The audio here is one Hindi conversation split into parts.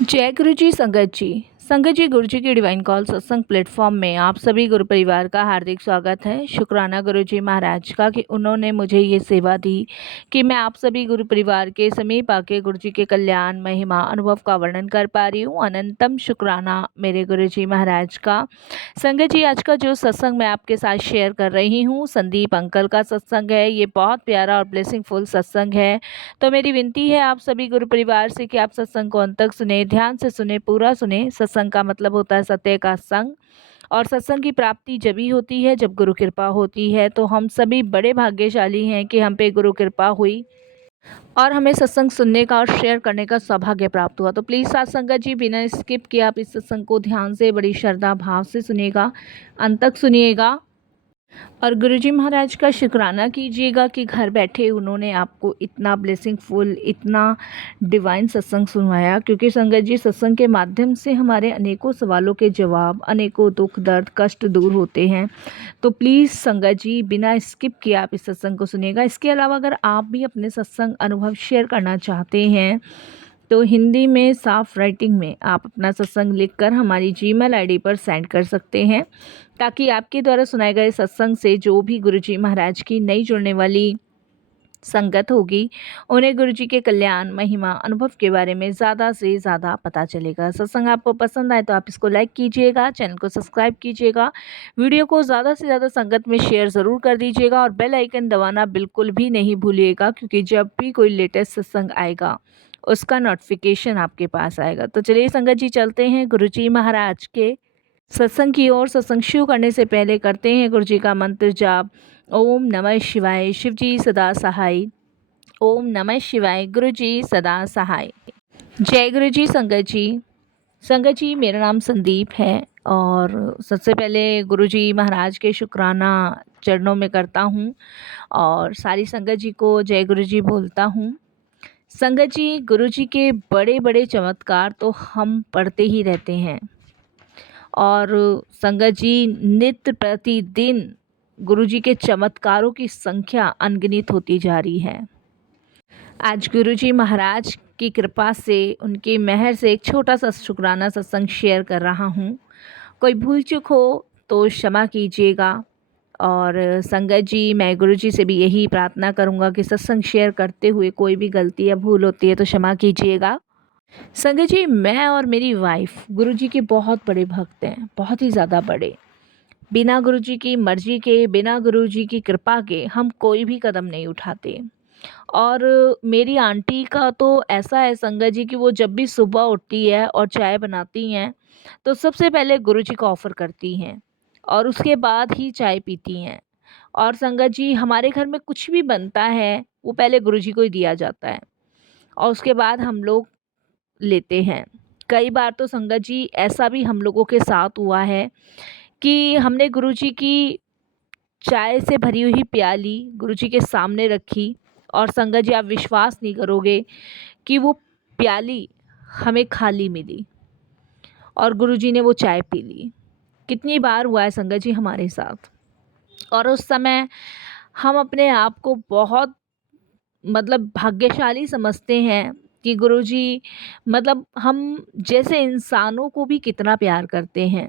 जय गुरु जी संगत जी। संगत जी, गुरु जी की डिवाइन कॉल सत्संग प्लेटफॉर्म में आप सभी गुरु परिवार का हार्दिक स्वागत है। शुक्राना गुरु जी महाराज का कि उन्होंने मुझे ये सेवा दी कि मैं आप सभी गुरु परिवार के समीप आके गुरु जी के कल्याण महिमा अनुभव का वर्णन कर पा रही हूँ। अनंतम शुक्राना मेरे गुरु जी महाराज का। संगत जी, आज का जो सत्संग मैं आपके साथ शेयर कर रही हूँ संदीप अंकल का सत्संग है। ये बहुत प्यारा और ब्लेसिंगफुल सत्संग है। तो मेरी विनती है आप सभी गुरु परिवार से कि आप सत्संग को अंत तक सुने, ध्यान से सुने, पूरा सुने। सत्संग का मतलब होता है सत्य का संग, और सत्संग की प्राप्ति जब ही होती है जब गुरु कृपा होती है। तो हम सभी बड़े भाग्यशाली हैं कि हम पे गुरु कृपा हुई और हमें सत्संग सुनने का और शेयर करने का सौभाग्य प्राप्त हुआ। तो प्लीज़ साथ संगत जी, बिना स्किप किए आप इस सत्संग को ध्यान से, बड़ी श्रद्धा भाव से सुनिएगा, अंत तक सुनिएगा और गुरुजी महाराज का शुक्राना कीजिएगा कि घर बैठे उन्होंने आपको इतना ब्लेसिंगफुल, इतना डिवाइन सत्संग सुनवाया। क्योंकि संगत जी, सत्संग के माध्यम से हमारे अनेकों सवालों के जवाब, अनेकों दुख दर्द कष्ट दूर होते हैं। तो प्लीज़ संगत जी, बिना स्किप किए आप इस सत्संग को सुनिएगा। इसके अलावा अगर आप भी अपने सत्संग अनुभव शेयर करना चाहते हैं तो हिंदी में साफ राइटिंग में आप अपना सत्संग लिखकर हमारी जीमेल आईडी पर सेंड कर सकते हैं, ताकि आपके द्वारा सुनाए गए सत्संग से जो भी गुरुजी महाराज की नई जुड़ने वाली संगत होगी, उन्हें गुरुजी के कल्याण महिमा अनुभव के बारे में ज़्यादा से ज़्यादा पता चलेगा। सत्संग आपको पसंद आए तो आप इसको लाइक कीजिएगा, चैनल को सब्सक्राइब कीजिएगा, वीडियो को ज़्यादा से ज़्यादा संगत में शेयर ज़रूर कर दीजिएगा और बेल आइकन दबाना बिल्कुल भी नहीं भूलिएगा, क्योंकि जब भी कोई लेटेस्ट सत्संग आएगा उसका नोटिफिकेशन आपके पास आएगा। तो चलिए संगत जी, चलते हैं गुरुजी महाराज के सत्संग की ओर। सत्संग शुरू करने से पहले करते हैं गुरुजी का मंत्र जाप। ओम नमः शिवाय, शिव जी सदा सहाय। ओम नमः शिवाय, गुरु जी सदा सहाय। जय गुरु जी संगत जी। संगत जी, मेरा नाम संदीप है और सबसे पहले गुरु जी महाराज के शुक्राना चरणों में करता हूँ और सारी संगत जी को जय गुरु जी बोलता हूँ। संगत जी, गुरु जी के बड़े बड़े चमत्कार तो हम पढ़ते ही रहते हैं और संगत जी, नित्य प्रतिदिन गुरु जी के चमत्कारों की संख्या अनगिनत होती जा रही है। आज गुरु जी महाराज की कृपा से, उनकी मेहर से एक छोटा सा शुक्राना सत्संग शेयर कर रहा हूँ। कोई भूल चूक हो तो क्षमा कीजिएगा। और संगत जी, मैं गुरु जी से भी यही प्रार्थना करूँगा कि सत्संग शेयर करते हुए कोई भी गलती या भूल होती है तो क्षमा कीजिएगा। संगत जी, मैं और मेरी वाइफ गुरु जी के बहुत बड़े भक्त हैं, बहुत ही ज़्यादा बड़े। बिना गुरु जी की मर्जी के, बिना गुरु जी की कृपा के हम कोई भी कदम नहीं उठाते। और मेरी आंटी का तो ऐसा है संगत जी कि वो जब भी सुबह उठती है और चाय बनाती हैं तो सबसे पहले गुरु जी को ऑफ़र करती हैं और उसके बाद ही चाय पीती हैं। और संगत जी, हमारे घर में कुछ भी बनता है वो पहले गुरु जी को ही दिया जाता है और उसके बाद हम लोग लेते हैं। कई बार तो संगत जी ऐसा भी हम लोगों के साथ हुआ है कि हमने गुरु जी की चाय से भरी हुई प्याली गुरु जी के सामने रखी और संगत जी, आप विश्वास नहीं करोगे कि वो प्याली हमें खाली मिली और गुरुजी ने वो चाय पी ली। कितनी बार हुआ है संगत जी हमारे साथ। और उस समय हम अपने आप को बहुत भाग्यशाली समझते हैं कि गुरुजी हम जैसे इंसानों को भी कितना प्यार करते हैं।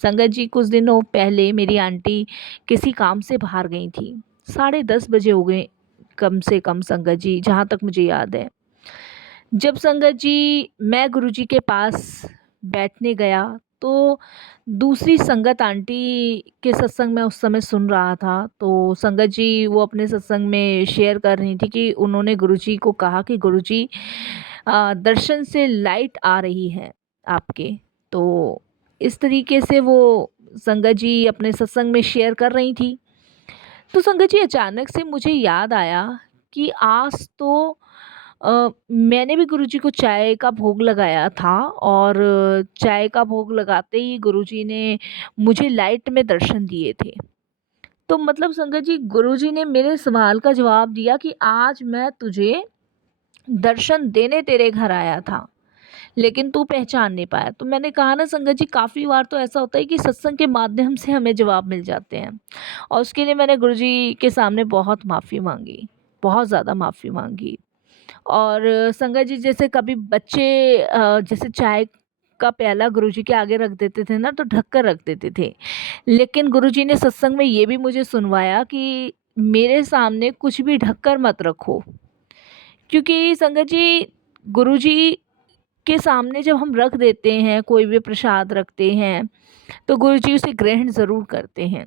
संगत जी, कुछ दिनों पहले मेरी आंटी किसी काम से बाहर गई थी। 10:30 बजे हो गए कम से कम संगत जी, जहाँ तक मुझे याद है। जब संगत जी मैं गुरुजी के पास बैठने गया तो दूसरी संगत आंटी के सत्संग में उस समय सुन रहा था। तो संगत जी वो अपने सत्संग में शेयर कर रही थी कि उन्होंने गुरुजी को कहा कि गुरुजी, दर्शन से लाइट आ रही है आपके। तो इस तरीके से वो संगत जी अपने सत्संग में शेयर कर रही थी। तो संगत जी, अचानक से मुझे याद आया कि आज तो मैंने भी गुरुजी को चाय का भोग लगाया था और चाय का भोग लगाते ही गुरुजी ने मुझे लाइट में दर्शन दिए थे। तो संगत जी, गुरुजी ने मेरे सवाल का जवाब दिया कि आज मैं तुझे दर्शन देने तेरे घर आया था, लेकिन तू पहचान नहीं पाया। तो मैंने कहा ना संगत जी, काफ़ी बार तो ऐसा होता है कि सत्संग के माध्यम से हमें जवाब मिल जाते हैं और उसके लिए मैंने गुरुजी के सामने बहुत माफ़ी मांगी, बहुत ज़्यादा माफ़ी मांगी। और संगत जी जैसे कभी बच्चे जैसे चाय का प्याला गुरुजी के आगे रख देते थे ना, तो ढक कर रख देते थे। लेकिन गुरुजी ने सत्संग में ये भी मुझे सुनवाया कि मेरे सामने कुछ भी ढक कर मत रखो। क्योंकि संगत जी गुरुजी के सामने जब हम रख देते हैं, कोई भी प्रसाद रखते हैं, तो गुरुजी उसे ग्रहण ज़रूर करते हैं।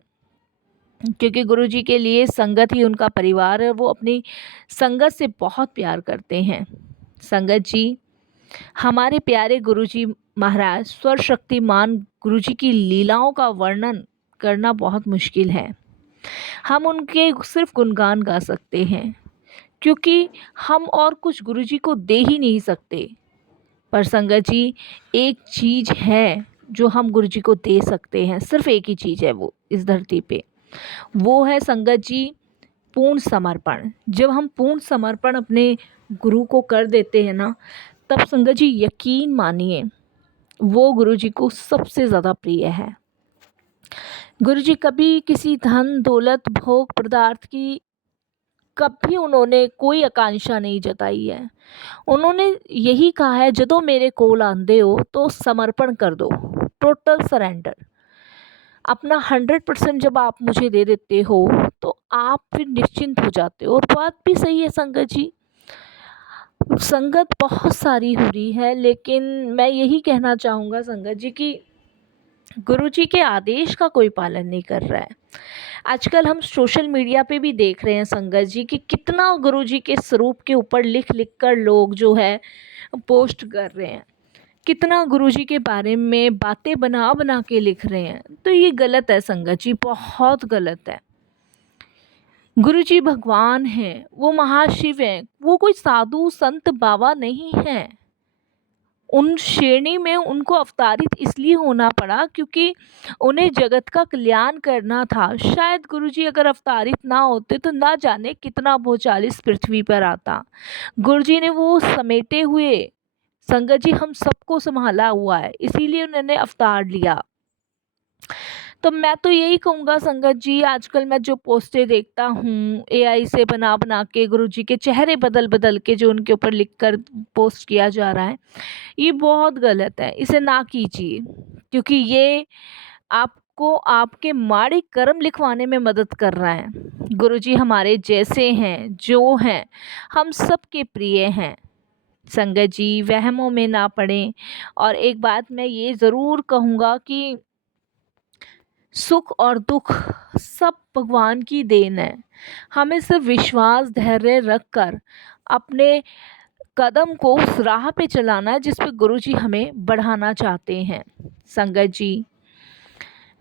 क्योंकि गुरुजी के लिए संगत ही उनका परिवार है, वो अपनी संगत से बहुत प्यार करते हैं। संगत जी, हमारे प्यारे गुरुजी महाराज सर्वशक्तिमान गुरुजी की लीलाओं का वर्णन करना बहुत मुश्किल है। हम उनके सिर्फ गुणगान गा सकते हैं, क्योंकि हम और कुछ गुरुजी को दे ही नहीं सकते। पर संगत जी, एक चीज़ है जो हम गुरुजी को दे सकते हैं, सिर्फ एक ही चीज़ है वो इस धरती पे, वो है संगत जी पूर्ण समर्पण। जब हम पूर्ण समर्पण अपने गुरु को कर देते हैं ना, तब संगत जी यकीन मानिए वो गुरुजी को सबसे ज़्यादा प्रिय है। गुरुजी कभी किसी धन दौलत भोग पदार्थ की कभी उन्होंने कोई आकांक्षा नहीं जताई है। उन्होंने यही कहा है, जदों मेरे कोल आंदे हो तो समर्पण कर दो, टोटल सरेंडर। अपना 100% जब आप मुझे दे देते हो तो आप फिर निश्चिंत हो जाते हो। और बात भी सही है संगत जी, संगत बहुत सारी हो रही है, लेकिन मैं यही कहना चाहूँगा संगत जी कि गुरुजी के आदेश का कोई पालन नहीं कर रहा है। आजकल हम सोशल मीडिया पे भी देख रहे हैं संगत जी कि कितना गुरुजी के स्वरूप के ऊपर लिख लिख कर लोग जो है पोस्ट कर रहे हैं, कितना गुरुजी के बारे में बातें बना बना के लिख रहे हैं। तो ये गलत है संगत जी, बहुत गलत है। गुरुजी भगवान हैं, वो महाशिव हैं, वो कोई साधु संत बाबा नहीं हैं। उन श्रेणी में उनको अवतारित इसलिए होना पड़ा क्योंकि उन्हें जगत का कल्याण करना था। शायद गुरुजी अगर अवतारित ना होते तो ना जाने कितना भूचाल इस पृथ्वी पर आता। गुरुजी ने वो समेटे हुए संगत जी हम सबको संभाला हुआ है, इसीलिए उन्होंने अवतार लिया। तो मैं तो यही कहूँगा संगत जी, आजकल मैं जो पोस्टें देखता हूँ एआई से बना बना के गुरुजी के चेहरे बदल बदल के जो उनके ऊपर लिख कर पोस्ट किया जा रहा है, ये बहुत गलत है। इसे ना कीजिए, क्योंकि ये आपको आपके माड़े कर्म लिखवाने में मदद कर रहा है। गुरुजी हमारे जैसे हैं, जो हैं, हम सबके प्रिय हैं। संगत जी वहमों में ना पड़ें। और एक बात मैं ये ज़रूर कहूँगा कि सुख और दुख सब भगवान की देन है। हमें सिर्फ विश्वास धैर्य रख कर अपने कदम को उस राह पे चलाना है जिस पे गुरुजी हमें बढ़ाना चाहते हैं। संगत जी,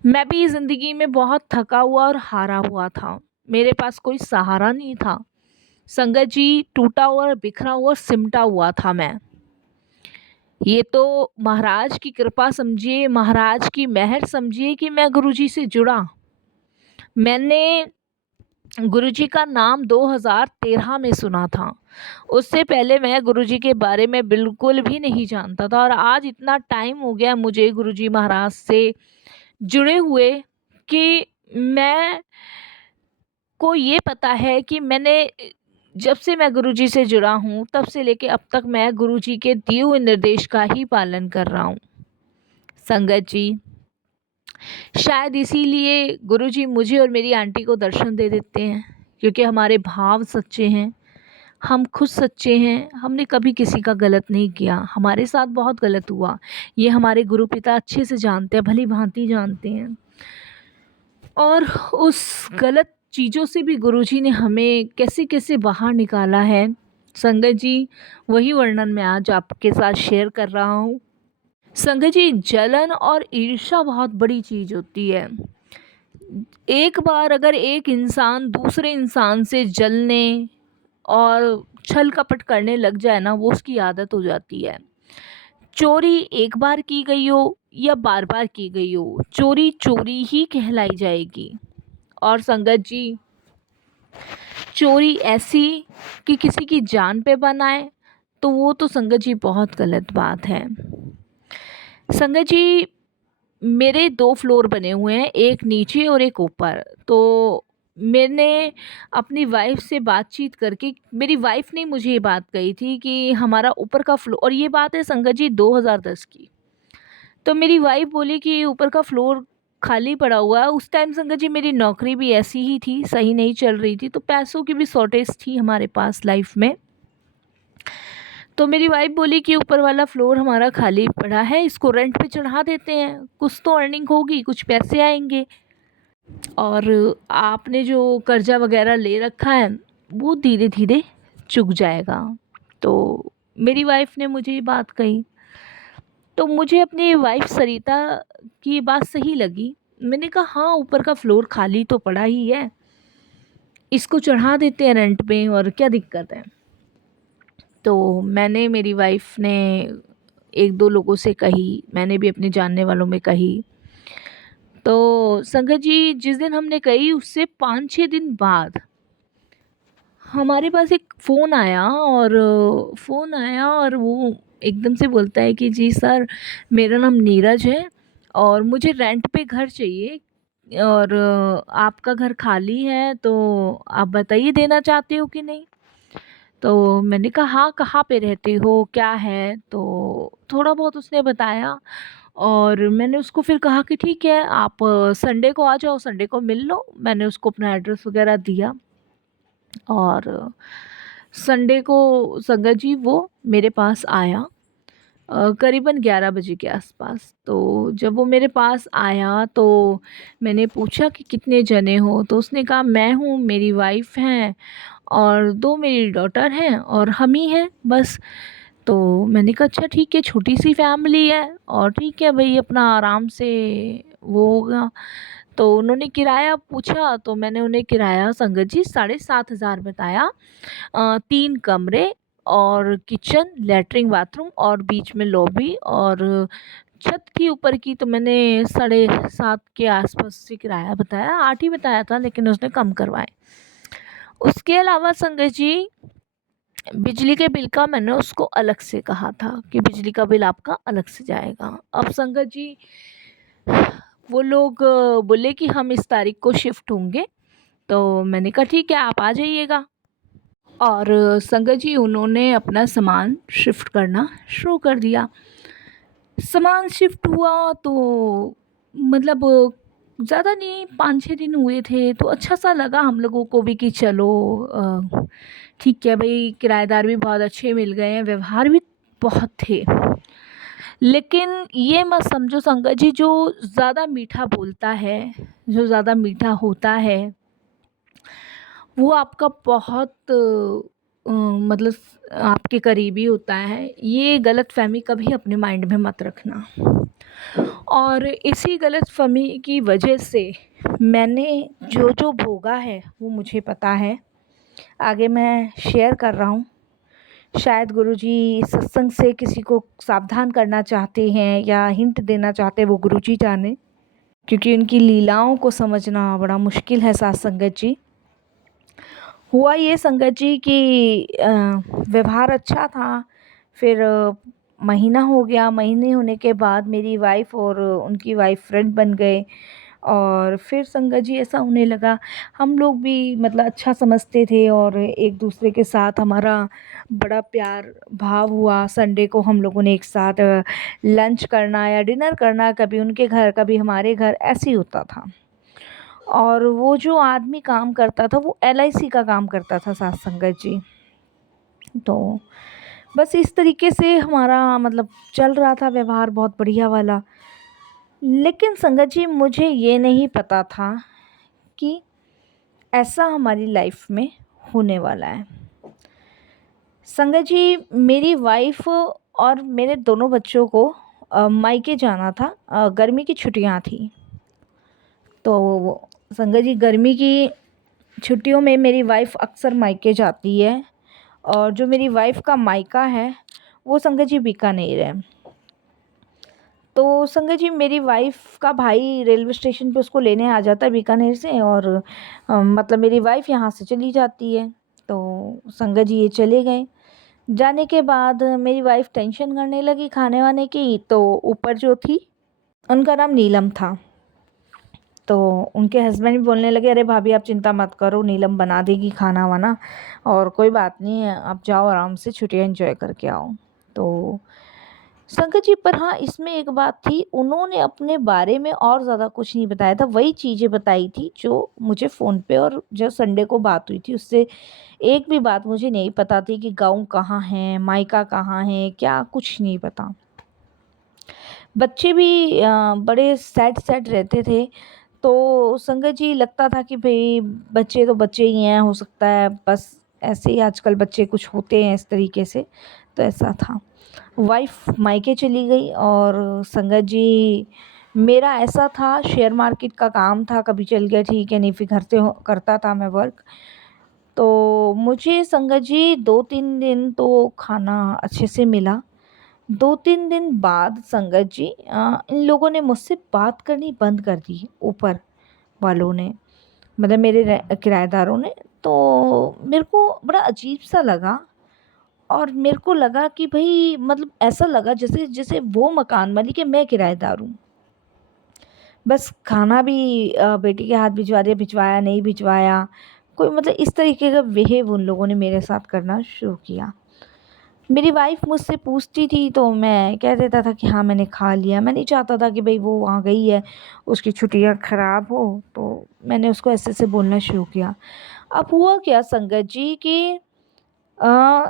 मैं भी ज़िंदगी में बहुत थका हुआ और हारा हुआ था। मेरे पास कोई सहारा नहीं था संगत जी, टूटा हुआ और बिखरा हुआ सिमटा हुआ था मैं। ये तो महाराज की कृपा समझिए, महाराज की मेहर समझिए कि मैं गुरुजी से जुड़ा। मैंने गुरुजी का नाम 2013 में सुना था। उससे पहले मैं गुरुजी के बारे में बिल्कुल भी नहीं जानता था। और आज इतना टाइम हो गया मुझे गुरुजी महाराज से जुड़े हुए कि मैं को ये पता है कि मैंने जब से मैं गुरुजी से जुड़ा हूँ तब से लेके अब तक मैं गुरुजी के दिए हुए निर्देश का ही पालन कर रहा हूँ। संगत जी, शायद इसीलिए गुरुजी मुझे और मेरी आंटी को दर्शन दे देते हैं, क्योंकि हमारे भाव सच्चे हैं, हम खुद सच्चे हैं। हमने कभी किसी का गलत नहीं किया। हमारे साथ बहुत गलत हुआ, ये हमारे गुरु पिता अच्छे से जानते हैं, भली भांति जानते हैं। और उस गलत चीज़ों से भी गुरुजी ने हमें कैसे कैसे बाहर निकाला है संगत जी, वही वर्णन मैं आज आपके साथ शेयर कर रहा हूँ। संगत जी, जलन और ईर्ष्या बहुत बड़ी चीज़ होती है। एक बार अगर एक इंसान दूसरे इंसान से जलने और छल कपट करने लग जाए ना, वो उसकी आदत हो जाती है। चोरी एक बार की गई हो या बार बार की गई हो, चोरी चोरी ही कहलाई जाएगी। और संगत जी, चोरी ऐसी कि किसी की जान पे बनाए, तो वो तो संगत जी बहुत गलत बात है। संगत जी, मेरे 2 फ्लोर बने हुए हैं, एक नीचे और एक ऊपर। तो मैंने अपनी वाइफ़ से बातचीत करके, मेरी वाइफ़ ने मुझे ये बात कही थी कि हमारा ऊपर का फ्लो, और ये बात है संगत जी 2010 की। तो मेरी वाइफ़ बोली कि ऊपर का फ्लोर खाली पड़ा हुआ है। उस टाइम संगत जी मेरी नौकरी भी ऐसी ही थी, सही नहीं चल रही थी, तो पैसों की भी शॉर्टेज थी हमारे पास लाइफ़ में। तो मेरी वाइफ़ बोली कि ऊपर वाला फ्लोर हमारा खाली पड़ा है, इसको रेंट पे चढ़ा देते हैं, कुछ तो अर्निंग होगी, कुछ पैसे आएँगे, और आपने जो कर्ज़ा वग़ैरह ले रखा है, वो धीरे-धीरे चुक जाएगा। तो मेरी वाइफ़ ने मुझे ये बात कही। तो मुझे अपनी वाइफ़ सरिता की ये बात सही लगी। मैंने कहा हाँ, ऊपर का फ्लोर खाली तो पड़ा ही है, इसको चढ़ा देते हैं रेंट पे, और क्या दिक्कत है। तो मैंने, मेरी वाइफ़ ने 1-2 लोगों से कही, मैंने भी अपने जानने वालों में कही। तो संगत जी जिस दिन हमने कही, उससे 5-6 दिन बाद हमारे पास एक फ़ोन आया और वो एकदम से बोलता है कि जी सर, मेरा नाम नीरज है और मुझे रेंट पे घर चाहिए, और आपका घर खाली है, तो आप बताइए देना चाहते हो कि नहीं? तो मैंने कहा हाँ, कहाँ पे रहते हो? क्या है? तो थोड़ा बहुत उसने बताया, और मैंने उसको फिर कहा कि ठीक है, आप संडे को आ जाओ, संडे को मिल लो। मैंने उसको अपना एड्रेस वग़ैरह दिया, और संडे को संगत जी वो मेरे पास आया, करीबन 11 बजे के आसपास। तो जब वो मेरे पास आया, तो मैंने पूछा कि कितने जने हो? तो उसने कहा मैं हूँ, मेरी वाइफ़ हैं और 2 मेरी डॉटर हैं, और हम ही हैं बस। तो मैंने कहा अच्छा ठीक है, छोटी-सी फैमिली है, और ठीक है भई, अपना आराम से वो होगा। तो उन्होंने किराया पूछा, तो मैंने उन्हें किराया संगत जी 7,500 बताया। 3 कमरे और किचन, लैट्रिन, बाथरूम और बीच में लॉबी, और छत थी ऊपर की, तो मैंने 7.5 के आसपास से किराया बताया, 8 ही बताया था, लेकिन उसने कम करवाए। उसके अलावा संगत जी बिजली के बिल का मैंने उसको अलग से कहा था कि बिजली का बिल आपका अलग से जाएगा। अब संगत जी वो लोग बोले कि हम इस तारीख को शिफ्ट होंगे, तो मैंने कहा ठीक है, आप आ जाइएगा। और संगत जी उन्होंने अपना सामान शिफ्ट करना शुरू कर दिया। सामान शिफ्ट हुआ तो मतलब ज़्यादा नहीं, 5-6 दिन हुए थे, तो अच्छा-सा लगा हम लोगों को भी कि चलो ठीक है भई, किराएदार भी बहुत अच्छे मिल गए हैं, व्यवहार भी बहुत थे। लेकिन ये मत समझो संगत जी, जो ज़्यादा मीठा बोलता है, जो ज़्यादा मीठा होता है, वो आपका बहुत मतलब आपके करीबी होता है। ये गलतफ़हमी कभी अपने माइंड में मत रखना। और इसी गलतफ़हमी की वजह से मैंने जो-जो भोगा है, वो मुझे पता है। आगे मैं शेयर कर रहा हूँ। शायद गुरुजी इस सत्संग से किसी को सावधान करना चाहते हैं या हिंट देना चाहते हैं, वो गुरुजी जाने। क्योंकि उनकी लीलाओं को समझना बड़ा मुश्किल है साथ संगत जी। हुआ ये संगत जी कि व्यवहार अच्छा था, फिर महीना हो गया, महीने होने के बाद मेरी वाइफ़ और उनकी वाइफ़ फ्रेंड बन गए, और फिर संगत जी ऐसा होने लगा, हम लोग भी मतलब अच्छा समझते थे, और एक दूसरे के साथ हमारा बड़ा प्यार भाव हुआ। संडे को हम लोगों ने एक साथ लंच करना या डिनर करना, कभी उनके घर, कभी हमारे घर, ऐसे ही होता था। और वो जो आदमी काम करता था, वो एलआईसी का काम करता था साथ संगत जी। तो बस इस तरीके से हमारा मतलब चल रहा था व्यवहार, बहुत बढ़िया वाला। लेकिन संगत जी मुझे ये नहीं पता था कि ऐसा हमारी लाइफ में होने वाला है। संगत जी मेरी वाइफ़ और मेरे दोनों बच्चों को मायके जाना था, गर्मी की छुट्टियां थी। तो संगत जी गर्मी की छुट्टियों में मेरी वाइफ़ अक्सर मायके जाती है, और जो मेरी वाइफ़ का मायका है, वो संगत जी बीकानेर है। तो संगत जी मेरी वाइफ़ का भाई रेलवे स्टेशन पे उसको लेने आ जाता है बीकानेर से, और मतलब मेरी वाइफ़ यहाँ से चली जाती है। तो संगत जी ये चले गए। जाने के बाद मेरी वाइफ़ टेंशन करने लगी खाने-वाने की, तो ऊपर जो थी, उनका नाम नीलम था। तो उनके हस्बैंड भी बोलने लगे, अरे भाभी आप चिंता मत करो, नीलम बना देगी खाना वाना, और कोई बात नहीं है, आप जाओ आराम से छुट्टियाँ एंजॉय करके आओ। तो शंकर जी, पर हाँ इसमें एक बात थी, उन्होंने अपने बारे में और ज़्यादा कुछ नहीं बताया था, वही चीज़ें बताई थी जो मुझे फ़ोन पे, और जो संडे को बात हुई थी उससे एक भी बात मुझे नहीं पता थी कि गाँव कहाँ है, मायका कहाँ है, क्या कुछ नहीं पता। बच्चे भी बड़े सैड सैड रहते थे। तो संगत जी लगता था कि भई बच्चे तो बच्चे ही हैं, हो सकता है बस ऐसे ही आजकल बच्चे कुछ होते हैं इस तरीके से, तो ऐसा था। वाइफ़ मायके चली गई, और संगत जी मेरा ऐसा था, शेयर मार्केट का काम था, कभी चल गया ठीक है, नहीं फिर घर से करता था मैं वर्क। तो मुझे संगत जी 2-3 दिन तो खाना अच्छे से मिला। 2-3 दिन बाद संगत जी इन लोगों ने मुझसे बात करनी बंद कर दी, ऊपर वालों ने, मतलब मेरे किराएदारों ने। तो मेरे को बड़ा अजीब-सा लगा, और मेरे को लगा कि भई मतलब ऐसा लगा जैसे जैसे वो मकान मालिक है, मैं किराएदार हूँ। बस खाना भी बेटी के हाथ भिजवा दिया, भिजवाया नहीं भिजवाया, कोई मतलब इस तरीके का बिहेव उन लोगों ने मेरे साथ करना शुरू किया। मेरी वाइफ़ मुझसे पूछती थी तो मैं कह देता था कि हाँ मैंने खा लिया। मैं नहीं चाहता था कि भई वो वहाँ गई है, उसकी छुट्टियाँ ख़राब हो, तो मैंने उसको ऐसे-ऐसे बोलना शुरू किया। अब हुआ क्या संगत जी कि अ,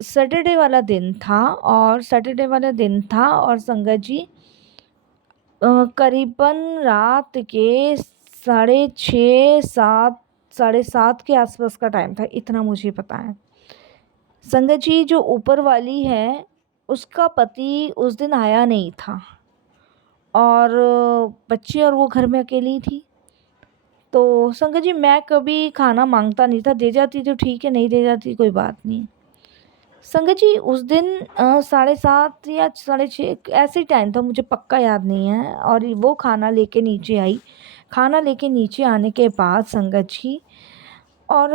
सैटरडे वाला दिन था, और संगत जी करीबन रात के साढ़े 6, 7, साढ़े 7 के आस-पास का टाइम था, इतना मुझे पता है। संगत जी जो ऊपर वाली है, उसका पति उस दिन आया नहीं था, और बच्चे और वो घर में अकेली थी। तो संगत जी मैं कभी खाना माँगता नहीं था, दे जाती तो ठीक है, नहीं दे जाती कोई बात नहीं। संगत जी उस दिन साढ़े 7 या साढ़े 6 ऐसे ही टाइम था, मुझे पक्का याद नहीं है, और वो खाना लेके नीचे आई। खाना लेके नीचे आने के बाद संगत जी, और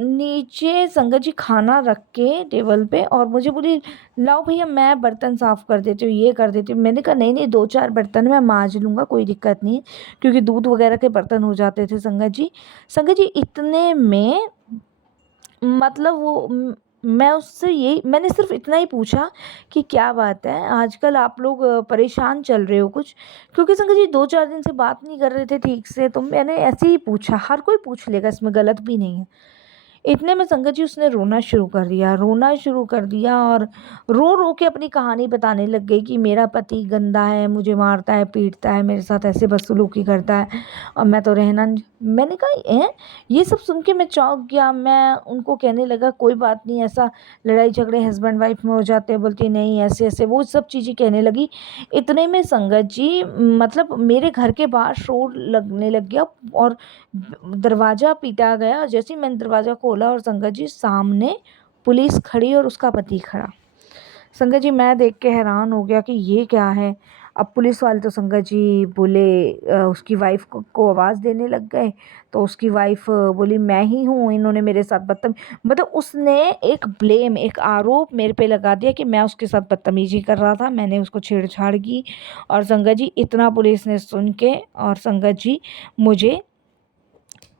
नीचे संगत जी खाना रख के टेबल पे, और मुझे बोली, लाओ भैया मैं बर्तन साफ़ कर देती हूँ, ये कर देती हूँ। मैंने कहा नहीं, नहीं 2-4 बर्तन मैं माँज लूँगा, कोई दिक्कत नहीं है, क्योंकि दूध वग़ैरह के बर्तन हो जाते थे संगत जी। संगत जी इतने में मतलब मैं उससे यही मैंने सिर्फ़ इतना ही पूछा कि क्या बात है, आजकल आप लोग परेशान चल रहे हो कुछ? क्योंकि संगत जी 2-4 दिन से बात नहीं कर रहे थे ठीक से, तो मैंने ऐसे ही पूछा, हर कोई पूछ लेगा, इसमें गलत भी नहीं है। इतने में संगत जी उसने रोना शुरू कर दिया, और रो-रो के अपनी कहानी बताने लग गई कि मेरा पति गंदा है, मुझे मारता है, पीटता है, मेरे साथ ऐसे बदसलूकी करता है, और मैं तो रहना नहीं। मैंने कहा हैं? ये सब सुन के मैं चौंक गया। मैं उनको कहने लगा कोई बात नहीं, ऐसा लड़ाई झगड़े हस्बैंड वाइफ में हो जाते हैं, बोलती नहीं ऐसे-ऐसे वो सब चीज़ें कहने लगी। इतने में संगत जी मतलब मेरे घर के बाहर शोर लगने लग गया, और दरवाज़ा पीटा गया। जैसे ही मैंने दरवाज़ा खोला, और संगत जी सामने पुलिस खड़ी और उसका पति खड़ा। संगत जी मैं देख के हैरान हो गया कि ये क्या है। अब पुलिस वाले तो संगत जी बोले उसकी वाइफ़ को आवाज़ देने लग गए, तो उसकी वाइफ़ बोली मैं ही हूँ, इन्होंने मेरे साथ मतलब उसने एक आरोप मेरे पे लगा दिया कि मैं उसके साथ बदतमीज़ी कर रहा था, मैंने उसको छेड़छाड़ की। और संगत जी इतना पुलिस ने सुन के, और संगत जी मुझे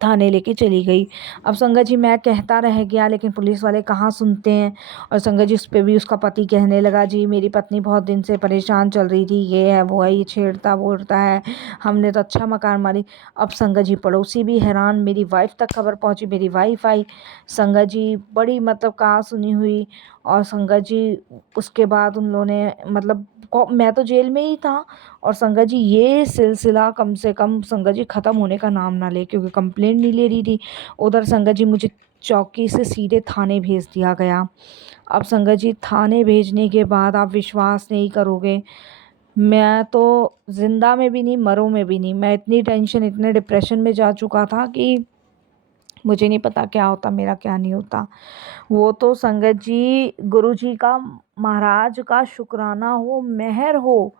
थाने लेके चली गई। अब संगत जी मैं कहता रह गया, लेकिन पुलिस वाले कहाँ सुनते हैं। और संगत जी उस पे भी उसका पति कहने लगा, जी मेरी पत्नी बहुत दिन से परेशान चल रही थी, ये है वो है, ये छेड़ता-बोलता है, हमने तो अच्छा मकान मारी। अब संगत जी पड़ोसी भी हैरान, मेरी वाइफ़ तक खबर पहुँची, मेरी वाइफ़ आई। संगत जी बड़ी मतलब कहा-सुनी हुई, और संगत जी उसके बाद उन लोगों ने मतलब मैं तो जेल में ही था, और संगत जी ये सिलसिला कम से कम संगत जी ख़त्म होने का नाम ना ले, क्योंकि कंप्लेंट नहीं ले रही थी। उधर संगत जी मुझे चौकी से सीधे थाने भेज दिया गया। अब संगत जी थाने भेजने के बाद आप विश्वास नहीं करोगे, मैं तो ज़िंदा में भी नहीं, मरो में भी नहीं। मैं इतनी टेंशन, इतने डिप्रेशन में जा चुका था कि मुझे नहीं पता क्या होता मेरा, क्या नहीं होता। वो तो संगत जी गुरुजी का, महाराज का शुक्राना हो, मेहर हो,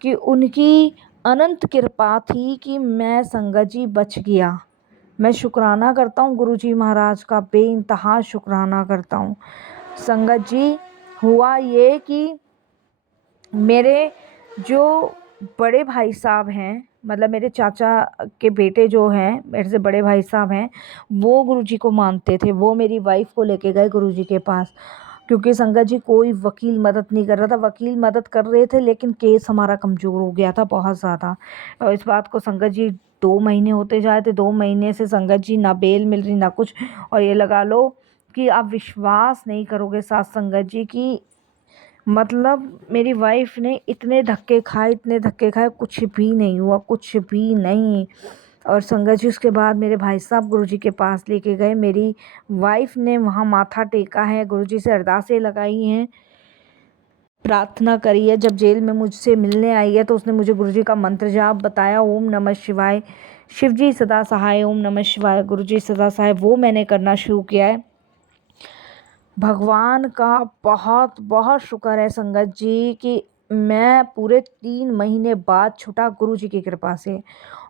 कि उनकी अनंत कृपा थी कि मैं संगत जी बच गया। मैं शुक्राना करता हूँ गुरुजी महाराज का, बेइंतहा शुक्राना करता हूँ। संगत जी हुआ ये कि मेरे जो बड़े भाई साहब हैं, मतलब मेरे चाचा के बेटे जो हैं, मेरे से बड़े भाई साहब हैं, वो गुरुजी को मानते थे। वो मेरी वाइफ़ को लेके गए गुरुजी के पास, क्योंकि संगत जी कोई वकील मदद नहीं कर रहा था। वकील मदद कर रहे थे लेकिन केस हमारा कमज़ोर हो गया था बहुत ज़्यादा। और इस बात को संगत जी 2 महीने होते जाए थे, 2 महीने से संगत जी ना बेल मिल रही ना कुछ। और ये लगा लो कि आप विश्वास नहीं करोगे साथ संगत जी की, मतलब मेरी वाइफ़ ने इतने धक्के खाए, कुछ भी नहीं हुआ, कुछ भी नहीं। और संगत जी उसके बाद मेरे भाई साहब गुरुजी के पास लेके गए। मेरी वाइफ़ ने वहाँ माथा टेका है, गुरुजी से अरदासें लगाई हैं, प्रार्थना करी है। जब जेल में मुझसे मिलने आई है तो उसने मुझे गुरुजी का मंत्र जाप बताया, ओम नमः शिवाय, शिव जी सदा सहाय, ओम नमः शिवाय, गुरुजी सदा सहाय, वो मैंने करना शुरू किया है। भगवान का बहुत बहुत शुक्र है संगत जी कि मैं पूरे 3 महीने बाद छूटा गुरुजी की कृपा से।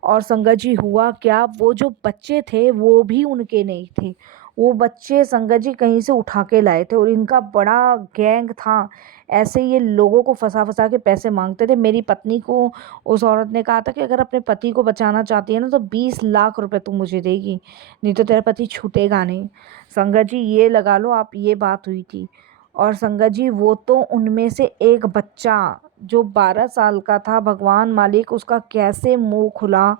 और संगत जी हुआ क्या, वो जो बच्चे थे वो भी उनके नहीं थे। वो बच्चे संगत जी कहीं से उठा के लाए थे और इनका बड़ा गैंग था। ऐसे ये लोगों को फंसा के पैसे मांगते थे। मेरी पत्नी को उस औरत ने कहा था कि अगर अपने पति को बचाना चाहती है ना तो 20 लाख रुपए तू मुझे देगी, नहीं तो तेरा पति छूटेगा नहीं। संगत जी ये लगा लो आप, ये बात हुई थी। और संगत जी वो तो उनमें से एक बच्चा जो 12 साल का था, भगवान मालिक उसका कैसे मुंह खुला,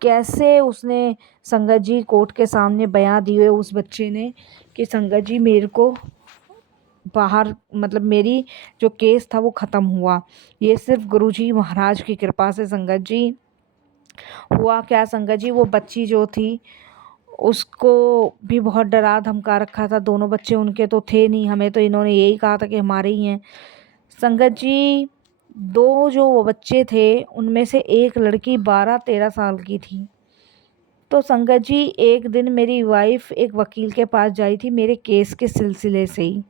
कैसे उसने संगत जी कोर्ट के सामने बयां दिए उस बच्चे ने कि संगत जी मेरे को बाहर, मतलब मेरी जो केस था वो ख़त्म हुआ। ये सिर्फ गुरुजी महाराज की कृपा से संगत जी। हुआ क्या संगत जी, वो बच्ची जो थी उसको भी बहुत डरा धमका रखा था। दोनों बच्चे उनके तो थे नहीं, हमें तो इन्होंने यही कहा था कि हमारे ही हैं। संगत जी 2 जो वो बच्चे थे उनमें से एक लड़की 12-13 साल की थी। तो संगत जी एक दिन मेरी वाइफ़ एक वकील के पास जाई थी मेरे केस के सिलसिले से ही।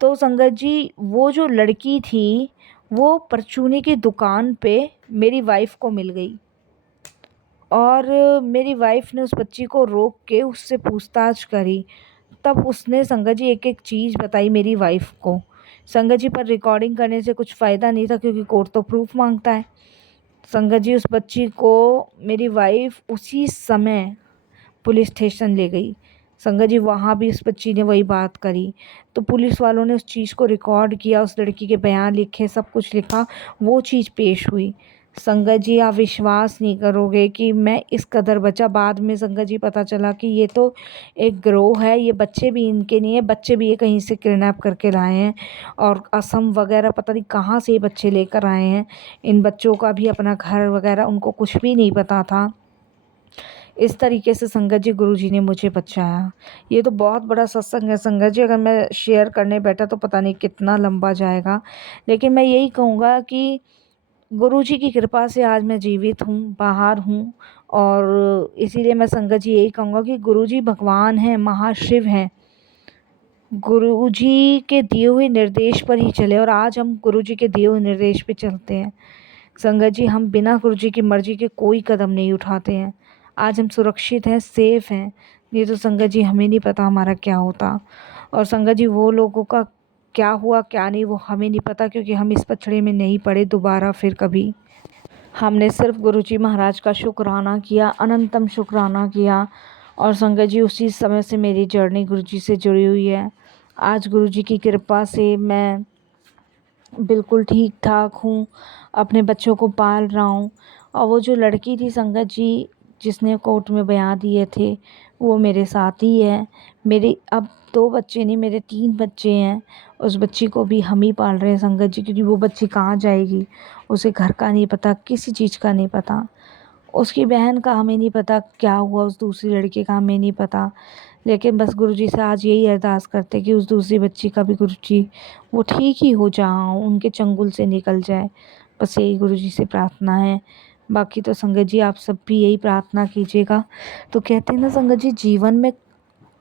तो संगत जी वो जो लड़की थी वो परचूनी की दुकान पे मेरी वाइफ़ को मिल गई। और मेरी वाइफ़ ने उस बच्ची को रोक के उससे पूछताछ करी। तब उसने संगत जी एक-एक चीज़ बताई मेरी वाइफ़ को। संगत जी पर रिकॉर्डिंग करने से कुछ फ़ायदा नहीं था क्योंकि कोर्ट तो प्रूफ़ माँगता है। संगत जी उस बच्ची को मेरी वाइफ़ उसी समय पुलिस स्टेशन ले गई। संगत जी वहाँ भी उस बच्ची ने वही बात करी। तो पुलिस वालों ने उस चीज़ को रिकॉर्ड किया, उस लड़की के बयान लिखे, सब कुछ लिखा, वो चीज़ पेश हुई। संगत जी आप विश्वास नहीं करोगे कि मैं इस कदर बचा। बाद में संगत जी पता चला कि ये तो एक गिरोह है, ये बच्चे भी इनके नहीं है, बच्चे भी ये कहीं से किडनैप करके लाए हैं और असम वगैरह पता नहीं कहाँ से ये बच्चे लेकर आए हैं। इन बच्चों का भी अपना घर वगैरह उनको कुछ भी नहीं पता था। इस तरीके से संगत जी गुरुजी ने मुझे बचाया। ये तो बहुत बड़ा सत्संग है संगत जी, अगर मैं शेयर करने बैठा तो पता नहीं कितना लंबा जाएगा। लेकिन मैं यही कहूँगा कि गुरुजी की कृपा से आज मैं जीवित हूँ, बाहर हूँ। और इसीलिए मैं संगत जी यही कहूँगा कि गुरुजी भगवान हैं, महाशिव हैं। गुरुजी के दिए हुए निर्देश पर ही चले और आज हम गुरुजी के दिए हुए निर्देश पे चलते हैं। संगत जी हम बिना गुरुजी की मर्ज़ी के कोई कदम नहीं उठाते हैं। आज हम सुरक्षित हैं, सेफ़ हैं। नहीं तो संगत जी हमें नहीं पता हमारा क्या होता। और संगत जी वो लोगों का क्या हुआ क्या नहीं वो हमें नहीं पता, क्योंकि हम इस पचड़े में नहीं पड़े दोबारा फिर कभी। हमने सिर्फ गुरुजी महाराज का शुक्राना किया, अनंतम शुक्राना किया। और संगत जी उसी समय से मेरी जर्नी गुरुजी से जुड़ी हुई है। आज गुरुजी की कृपा से मैं बिल्कुल ठीक ठाक हूँ, अपने बच्चों को पाल रहा हूँ। और वो जो लड़की थी संगत जी जिसने कोर्ट में बयान दिए थे वो मेरे साथ ही है। मेरे अब 2 बच्चे नहीं, मेरे 3 बच्चे हैं। उस बच्ची को भी हम ही पाल रहे हैं संगत जी, क्योंकि वो बच्ची कहाँ जाएगी, उसे घर का नहीं पता, किसी चीज़ का नहीं पता। उसकी बहन का हमें नहीं पता क्या हुआ, उस दूसरी लड़की का हमें नहीं पता। लेकिन बस गुरुजी से आज यही अरदास करते कि उस दूसरी बच्ची का भी गुरुजी वो ठीक ही हो जाए, उनके चंगुल से निकल जाए। बस यही गुरुजी से प्रार्थना है। बाकी तो संगत जी आप सब भी यही प्रार्थना कीजिएगा। तो कहते हैं ना संगत जी, जीवन में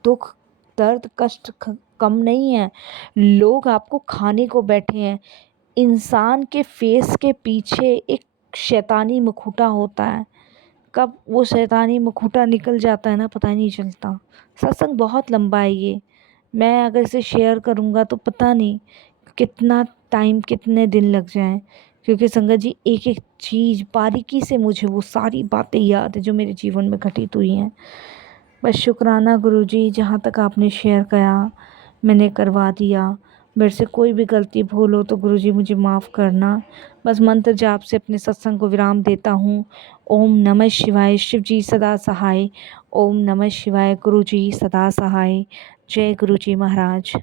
दुख, दर्द, कष्ट कम नहीं है। लोग आपको खाने को बैठे हैं। इंसान के फेस के पीछे एक शैतानी मुखौटा होता है। कब वो शैतानी मुखौटा निकल जाता है ना पता ही नहीं चलता। सत्संग बहुत लंबा है ये, मैं अगर इसे शेयर करूँगा तो पता नहीं कितना टाइम, कितने दिन लग जाएं, क्योंकि संगत जी एक एक चीज़ बारीकी से मुझे वो सारी बातें याद है जो मेरे जीवन में घटित हुई हैं। बस शुक्राना गुरुजी, जहाँ तक आपने शेयर किया मैंने करवा दिया। मेरे से कोई भी गलती भूल हो तो गुरुजी मुझे माफ़ करना। बस मंत्र जाप से अपने सत्संग को विराम देता हूँ। ओम नमः शिवाय। शिव जी सदा सहाय। ओम नमः शिवाय। गुरुजी सदा सहाय। जय गुरुजी महाराज।